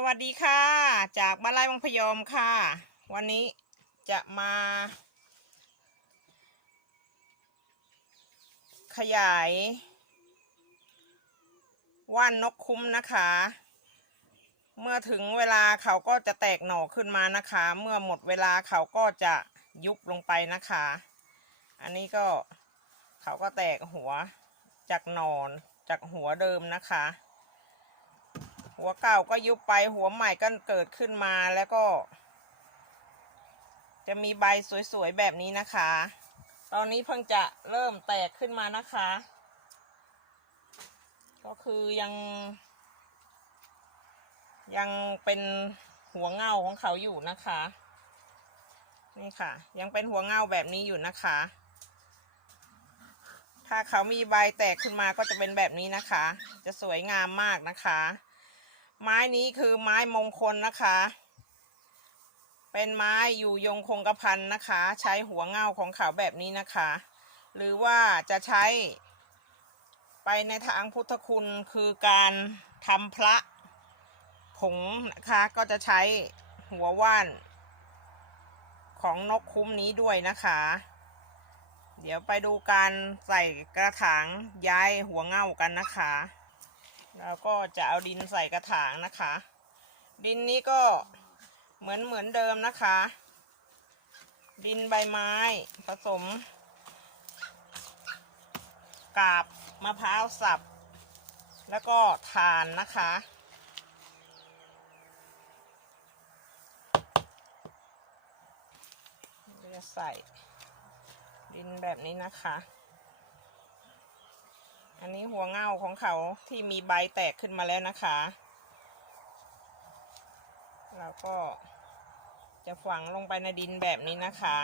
สวัสดีค่ะ จากบ้านไร่วังพยอมค่ะ วันนี้จะมา ขยาย ว่านนกคุ้มนะคะ เมื่อถึงเวลาเขาก็จะแตกหน่อขึ้นมานะคะ เมื่อหมดเวลาเขาก็จะยุบลงไปนะคะ อันนี้ก็เขาก็แตกหัวจากหนอนจากหัวเดิมนะคะ หัวเก่าก็ยุบไปหัวใหม่ก็เกิดขึ้นมาแล้วก็ จะมีใบสวยๆแบบนี้นะคะ ตอนนี้เพิ่งจะเริ่มแตกขึ้นมานะคะ ก็คือยัง ยังเป็นหัวเงาของเขาอยู่นะคะนี่ค่ะ ยังเป็นหัวเงาแบบนี้อยู่นะคะ ถ้าเขามีใบแตกขึ้นมาก็จะเป็นแบบนี้นะคะ จะสวยงามมากนะคะ ไม้นี้คือไม้มงคลนะคะ เป็นไม้อยู่ยงคงกระพันนะคะ ใช้หัวเงาของเขาแบบนี้นะคะ หรือว่าจะใช้ ไปในทางพุทธคุณคือการทำพระผงนะคะก็จะใช้หัวว่าน ของนกคุ้มนี้ด้วยนะคะ เดี๋ยวไปดูการใส่กระถางย้ายหัวเง่ากันนะคะ แล้วก็จะเอาดินใส่กระถางนะคะ ดินนี้ก็เหมือนเหมือนเดิมนะคะ ดินใบไม้ผสม กาบมะพร้าวสับ แล้วก็ถ่านนะคะ จะใส่ดินแบบนี้นะคะ อันนี้หัวเง่าของเขาที่มีใบแตกขึ้นมาแล้วนะคะแล้วก็จะฝังลงไปในดินแบบนี้นะคะ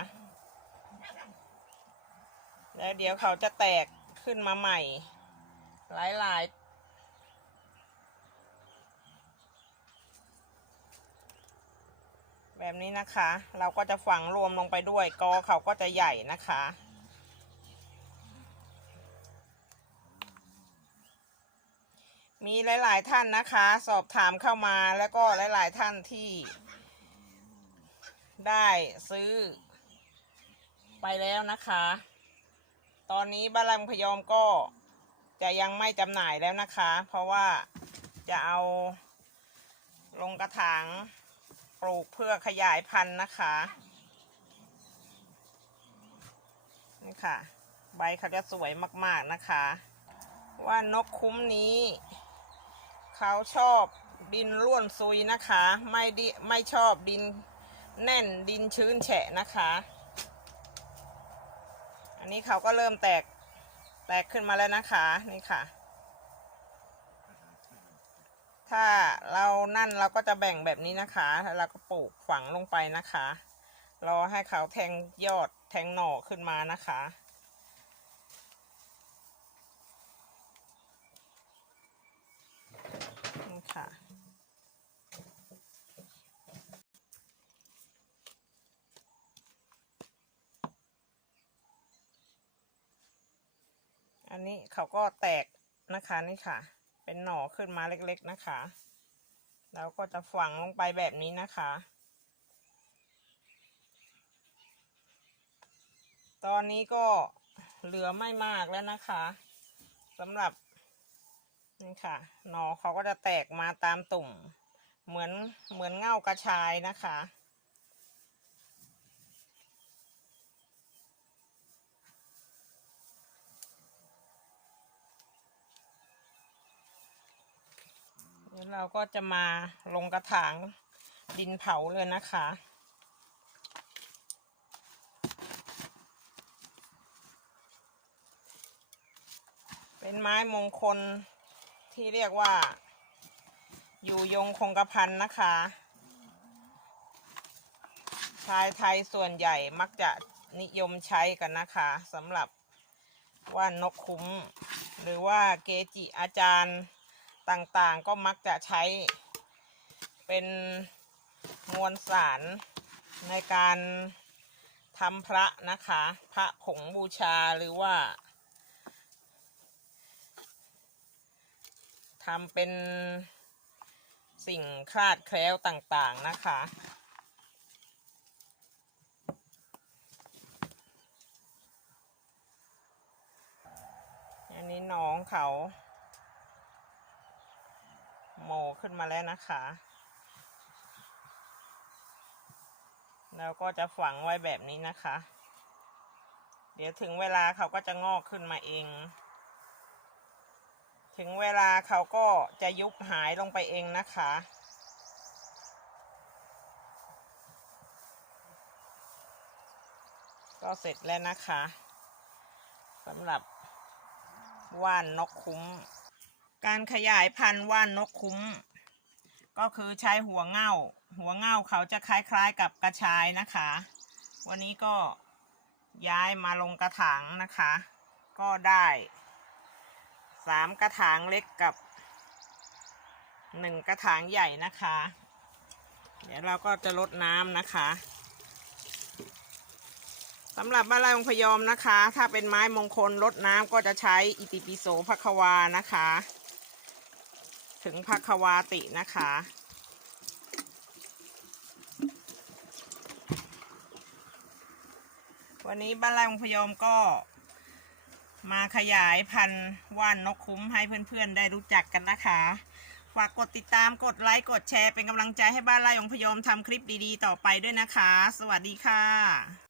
แล้วเดี๋ยวเขาจะแตกขึ้นมาใหม่ หลายๆแบบนี้นะคะ เราก็จะฝังรวมลงไปด้วยกอเขาก็จะใหญ่นะคะ มีหลาย ๆ ท่านนะคะ สอบถามเข้ามาแล้วก็หลาย ๆ ท่านที่ ได้ซื้อ ไปแล้วนะคะ ตอนนี้บ้านลังพยอมก็จะยังไม่จำหน่ายแล้วนะคะ เพราะว่าจะเอาลงกระถางปลูกเพื่อขยายพันธุ์นะคะนี่ค่ะ ใบเขาจะสวยมาก ๆ นะคะ ว่านกคุ้มนี้ เขาชอบดินร่วนซุยนะคะ ไม่ดิไม่ชอบดินแน่นดินชื้นแฉะนะคะ อันนี้เขาก็เริ่มแตกแตกขึ้นมาแล้วนะคะนี่ค่ะ ถ้าเรานั่นเราก็จะแบ่งแบบนี้นะคะแล้วเราก็ปลูกฝังลงไปนะคะ รอให้เขาแทงยอดแทงหน่อขึ้นมานะคะ ค่ะ อันนี้เขาก็แตกนะคะนี่ค่ะ เป็นหน่อขึ้นมาเล็กๆนะคะ แล้วก็จะฝังลงไปแบบนี้นะคะตอนนี้ก็เหลือไม่มากแล้วนะคะสำหรับ นี่ค่ะหนอเขาก็จะแตกมาตามตุ่ม เหมือนเหมือนเง่ากระชายนะคะเดี๋ยวเราก็จะมาลงกระถางดินเผาเลยนะคะเป็นไม้มงคล ที่เรียกว่า อยู่ยงคงกระพันนะคะ ชายไทยส่วนใหญ่มักจะนิยมใช้กันนะคะสำหรับว่านกคุ้ม หรือว่าเกจิอาจารย์ต่างๆ ก็มักจะใช้เป็นมวลสารในการทำพระนะคะ พระผงบูชาหรือว่า ทำเป็นสิ่งคลาดแคล้วต่างๆนะคะ อันนี้น้องเขา โมขึ้นมาแล้วนะคะ แล้วก็จะฝังไว้แบบนี้นะคะ เดี๋ยวถึงเวลาเขาก็จะงอกขึ้นมาเอง ถึงเวลาเขาก็จะยุบหายลงไปเองนะคะ ก็เสร็จแล้วนะคะสำหรับว่านนกคุ้ม การขยายพันธุ์ว่านนกคุ้ม ก็คือใช้หัวเง่า หัวเง่าเขาจะคล้ายๆกับกระชายนะคะ วันนี้ก็ย้ายมาลงกระถางนะคะ ก็ได้ สามกระถางเล็กกับหนึ่งกระถางใหญ่นะคะ เดี๋ยวเราก็จะลดน้ำนะคะสำหรับบ้านไร่องพยอมนะคะ ถ้าเป็นไม้มงคลลดน้ำก็จะใช้อิติปิโสภควานะคะ ถึงภควาตินะคะวันนี้บ้านไร่องพยอมก็ มาขยายพันธุ์ว่านนกคุ้มให้เพื่อนๆได้รู้จักกันนะคะฝากกดติดตามกดไลค์กดแชร์เป็นกำลังใจให้บ้านไร่องพยอมทำคลิปดีๆ ต่อไปด้วยนะคะ สวัสดีค่ะ